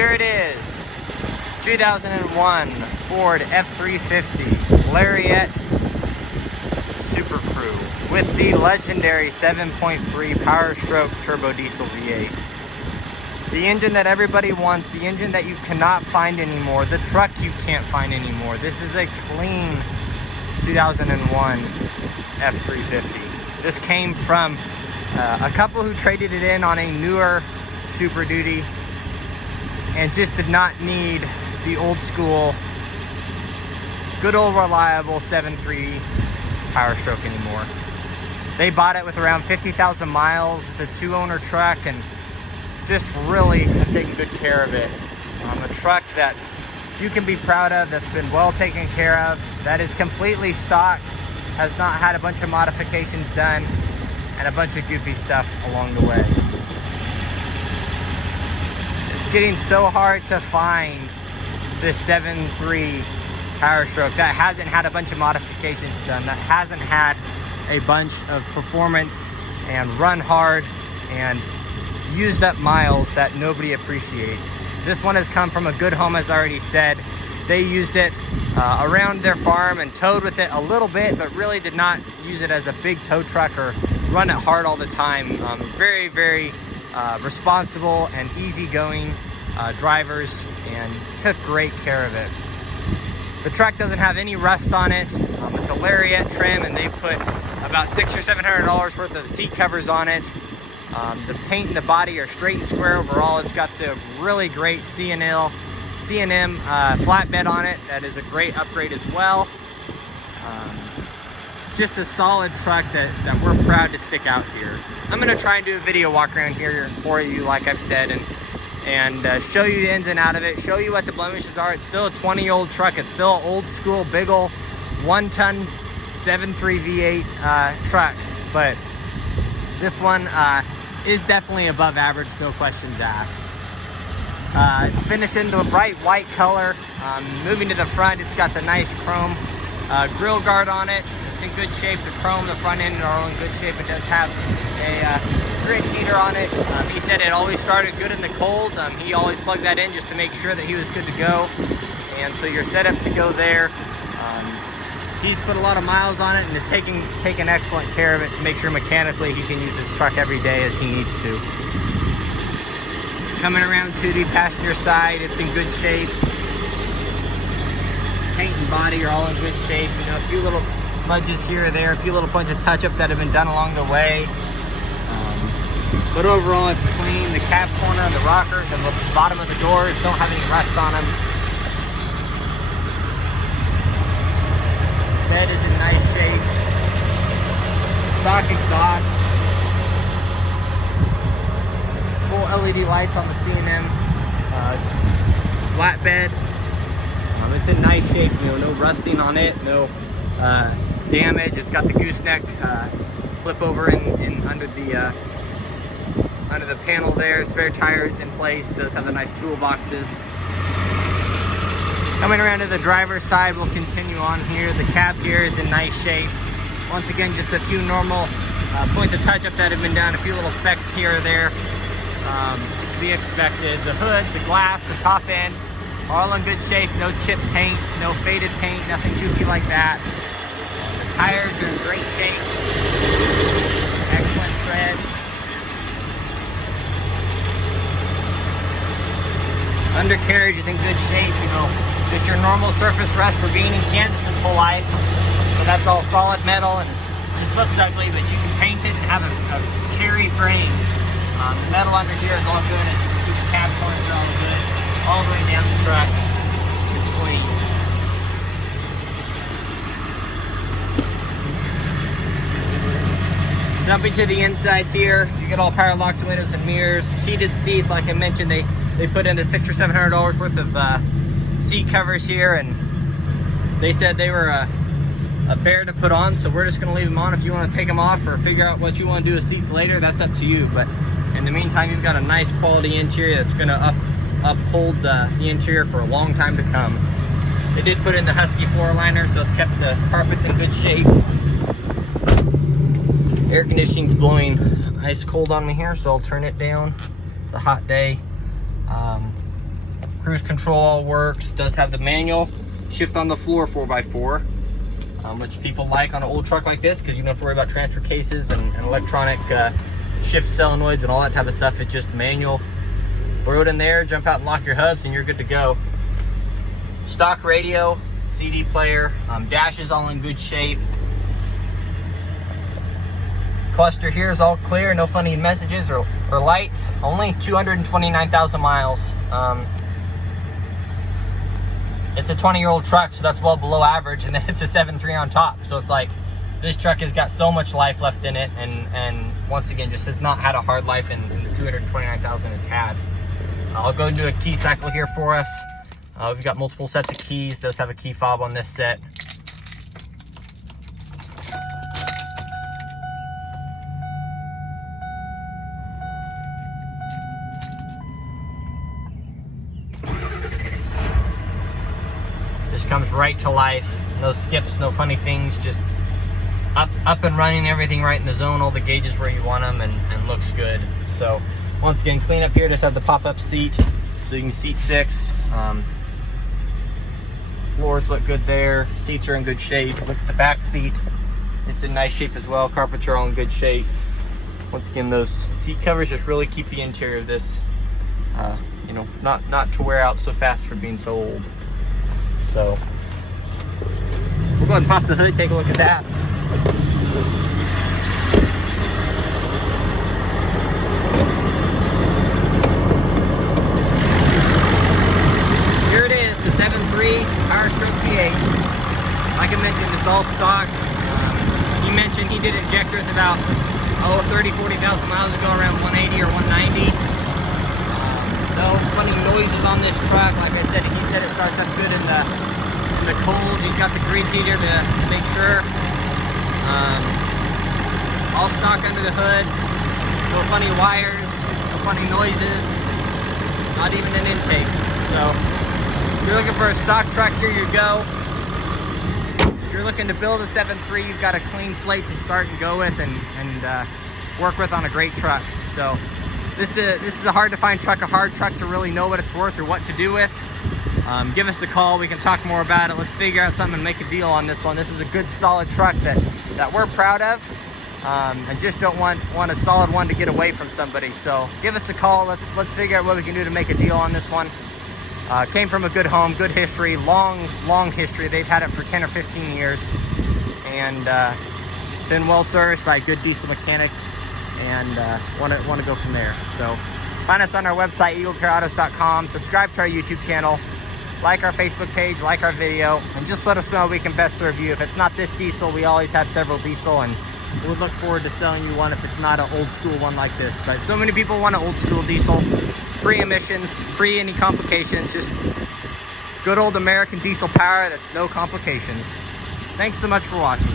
Here it is, 2001 Ford F350 Lariat SUPERCREW with the legendary 7.3 Power Stroke Turbo Diesel V8. The engine that everybody wants, the engine that you cannot find anymore, the truck you can't find anymore. This is a clean 2001 F350. This came from a couple who traded it in on a newer Super Duty and just did not need the old school, good old reliable 7.3 Power Stroke anymore. They bought it with around 50,000 miles. It's a two-owner truck and just really have taken good care of it. A truck that you can be proud of, that's been well taken care of, that is completely stock, has not had a bunch of modifications done, and a bunch of goofy stuff along the way. It's getting so hard to find this 7.3 Power Stroke that hasn't had a bunch of modifications done, that hasn't had a bunch of performance and run hard and used up miles that nobody appreciates. This one has come from a good home, as I already said. They used it around their farm and towed with it a little bit, but really did not use it as a big tow truck or run it hard all the time. Very, very responsible and easygoing drivers, and took great care of it. The truck doesn't have any rust on it. It's a Lariat trim, and they put about $600 or $700 worth of seat covers on it. The paint and the body are straight and square overall. It's got the really great C&M flatbed on it. That is a great upgrade as well. Just a solid truck that we're proud to stick out here. I'm going to try and do a video walk around here for you, like I've said, and show you the ins and out of it, show you what the blemishes are. It's still a 20-year-old truck. It's still an old school, big ol' 1-ton 7.3 V8 truck, but this one is definitely above average, no questions asked. It's finished into a bright white color. Moving to the front, it's got the nice chrome grill guard on it. It's in good shape. The chrome, the front end are all in good shape. It does have a grid heater on it. He said it always started good in the cold. He always plugged that in just to make sure that he was good to go. And so you're set up to go there. He's put a lot of miles on it and is taking excellent care of it to make sure mechanically he can use his truck every day as he needs to. Coming around to the passenger side, it's in good shape. Paint and body are all in good shape. You know, a few little smudges here or there, a few little bunch of touch-up that have been done along the way. But overall, it's clean. The cab corner and the rockers and the bottom of the doors don't have any rust on them. Bed is in nice shape. Stock exhaust. Full LED lights on the C&M flatbed. It's in nice shape. You know, no rusting on it, no damage. It's got the gooseneck flip over in under the panel there. Spare tires in place. It does have the nice toolboxes. Coming around to the driver's side, we'll continue on here. The cab gear is in nice shape. Once again, just a few normal points of touch-up that have been done, a few little specks here or there to be expected. The hood, the glass, the top end, all in good shape. No chipped paint, no faded paint, nothing goofy like that. The tires are in great shape. Excellent tread. Undercarriage is in good shape, you know. Just your normal surface rust for being in Kansas its whole life. So that's all solid metal and just looks ugly, but you can paint it and have a cherry frame. The metal under here is all good. The cab corners are all good. All the way down the truck. It's clean. Jumping to the inside here, you get all power locks, windows and mirrors, heated seats. Like I mentioned, they put in the $600 or $700 worth of seat covers here, and they said they were a bear to put on, so we're just going to leave them on. If you want to take them off or figure out what you want to do with seats later, that's up to you. But in the meantime, you've got a nice quality interior that's going to uphold the interior for a long time to come. They did put in the Husky floor liner, so it's kept the carpets in good shape. Air conditioning's blowing ice cold on me here, so I'll turn it down. It's a hot day. Cruise control all works. Does have the manual shift on the floor 4x4, which people like on an old truck like this because you don't have to worry about transfer cases and electronic shift solenoids and all that type of stuff. It's just manual. Throw it in there, jump out and lock your hubs, and you're good to go. Stock radio, CD player, dash is all in good shape. Cluster here is all clear, no funny messages or lights. Only 229,000 miles. It's a 20-year-old truck, so that's well below average, and then it's a 7.3 on top. So it's like, this truck has got so much life left in it, and once again, just has not had a hard life in the 229,000 it's had. I'll go into a key cycle here for us. We've got multiple sets of keys. Does have a key fob on this set. Just comes right to life. No skips, no funny things. Just up and running, everything right in the zone. All the gauges where you want them, and looks good. So once again, clean up here. Just have the pop-up seat, so you can seat 6. Floors look good there. Seats are in good shape. Look at the back seat. It's in nice shape as well. Carpets are all in good shape. Once again, those seat covers just really keep the interior of this, you know, not to wear out so fast for being so old. So we'll go ahead and pop the hood, take a look at that. Here it is, the 7.3 Power Stroke V8. Like I mentioned, it's all stock. He mentioned he did injectors about 30,000, 40,000 miles ago, around 180 or 190. No funny noises on this truck. Like I said, he said it starts up good in the cold. He's got the grid heater to make sure. All stock under the hood. No funny wires, no funny noises. Not even an intake. So if you're looking for a stock truck, here you go. If you're looking to build a 7.3, you've got a clean slate to start and go with and work with on a great truck. So this is a hard to find truck, a hard truck to really know what it's worth or what to do with. Give us a call. We can talk more about it. Let's figure out something and make a deal on this one. This is a good, solid truck that we're proud of, and just don't want a solid one to get away from somebody. So give us a call. Let's figure out what we can do to make a deal on this one. Came from a good home, good history, long history. They've had it for 10 or 15 years, and been well serviced by a good diesel mechanic, and want to go from there. So find us on our website, eaglecareautos.com. Subscribe to our YouTube channel, like our Facebook page, like our video, and just let us know how we can best serve you. If it's not this diesel, we always have several diesel, and we'll look forward to selling you one if it's not an old school one like this. But so many people want an old school diesel, pre-emissions, pre any complications, just good old American diesel power that's no complications. Thanks so much for watching.